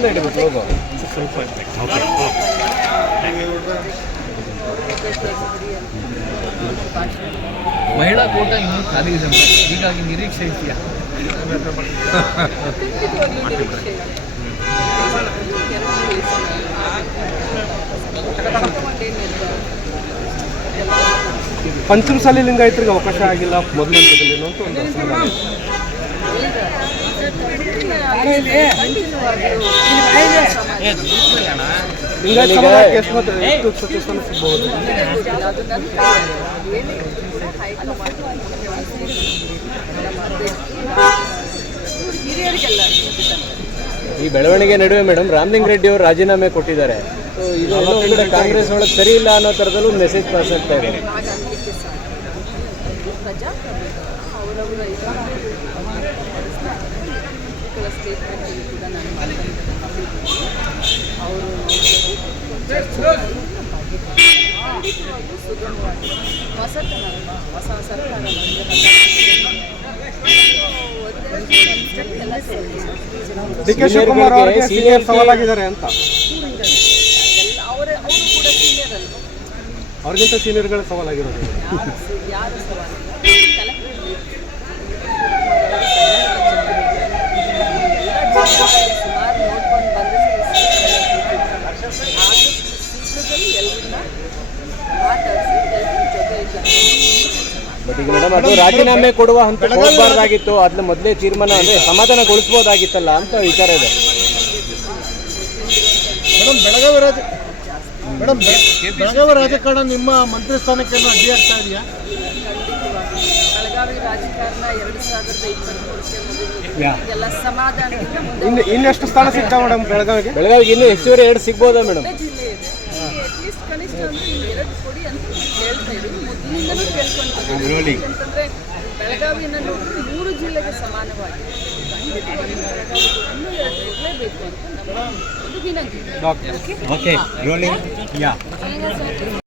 ಮುಂದೆ ಇಡಬೇಕು ಲೋಗೋ. ಮಹಿಳಾ ಕೋಟ ಇನ್ನೂ ಖಾಲಿ ಇದೆ, ಹೀಗಾಗಿ ನಿರೀಕ್ಷೆ ಇದೆಯಾ? ಪಂಚಮಸಾಲಿ ಲಿಂಗಾಯತರಿಗೆ ಅವಕಾಶ ಆಗಿಲ್ಲ ಮೊದಲ ಹಂತದಲ್ಲಿ ಅಂತ ಒಂದು ಲಿಂಗಾಯತ ಸಮುದಾಯಕ್ಕೆ ಎಷ್ಟು ಸಚಿವ ಸ್ಥಾನ ಸಿಗಬಹುದು? ಈ ಬೆಳವಣಿಗೆ ನಡುವೆ ಮೇಡಮ್ ರಾಮಲಿಂಗ ರೆಡ್ಡಿ ಅವರು ರಾಜೀನಾಮೆ ಕೊಟ್ಟಿದ್ದಾರೆ. ಇದೆಲ್ಲ ಒಂದು ಕಡೆ ಕಾಂಗ್ರೆಸ್ ಒಳಗೆ ಸರಿ ಇಲ್ಲ ಅನ್ನೋ ಥರದಲ್ಲೂ ಒಂದು ಮೆಸೇಜ್ ಪಾಸ್ ಆಗ್ತಾ ಇದೆ. ಡಿ ಕೆ ಶಿವಕುಮಾರ್ ಅವರಿಗೆ ಸೀನಿಯರ್ ಸವಾಲಾಗಿದ್ದಾರೆ ಅಂತ. ಅವ್ರಿಗಿಂತ ಸೀನಿಯರ್ಗಳ ಸವಾಲಾಗಿರೋದು. ಬಟ್ ಈಗ ಮೇಡಮ್ ಅದು ರಾಜೀನಾಮೆ ಕೊಡುವ ಹಂತ ಹೋಗಬಾರ್ದಾಗಿತ್ತು, ಅದನ್ನ ಮೊದಲೇ ತೀರ್ಮಾನ ಅಂದರೆ ಸಮಾಧಾನಗೊಳಿಸ್ಬೋದಾಗಿತ್ತಲ್ಲ ಅಂತ ವಿಚಾರ ಇದೆ. ಬೆಳಗಾವಿ ರಾಜಕಾರಣ ನಿಮ್ಮ ಮಂತ್ರಿ ಸ್ಥಾನಕ್ಕೆ ಅಡ್ಡಿ ಆಗ್ತಾ ಇದೆಯಾ? ಬೆಳಗಾವಿ ರಾಜಕಾರಣ 2023 ಇನ್ನೆಷ್ಟು ಸ್ಥಾನ ಸಿಗ್ತಾವೆ ಮೇಡಮ್ ಬೆಳಗಾವಿಗೆ? ಬೆಳಗಾವಿಗೆ ಇನ್ನೂ ಹೆಚ್ಚುವರಿ 2 ಸಿಗ್ಬೋದಾ ಮೇಡಮ್? ಜಿಲ್ಲೆ ಇದೆ, ಅಟ್ಲೀಸ್ಟ್ ಕನಿಷ್ಠ ಅಂದ್ರೆ 2 ಕೊಡಿ ಅಂತ ಹೇಳ್ತಾ ಇದ್ದೀವಿ. ಮೊದಲಿಂದಲೂ ಕೇಳ್ಕೊಂಡಿದ್ದೀವಿ. ಯಾಕಂತಂದ್ರೆ ಬೆಳಗಾವಿನ ನೋಡಿದ್ರೆ 3 ಜಿಲ್ಲೆಗೆ ಸಮಾನವಾಗಿ ಖಂಡಿತವಾಗಿ ಬೆಳಗಾವಿಗೆ ಇನ್ನೂ 2 ಕೊಡಲೇಬೇಕು ಅಂತ ನಮ್ಮ ಒಂದು ವಿನಂತಿ. ಓಕೆ.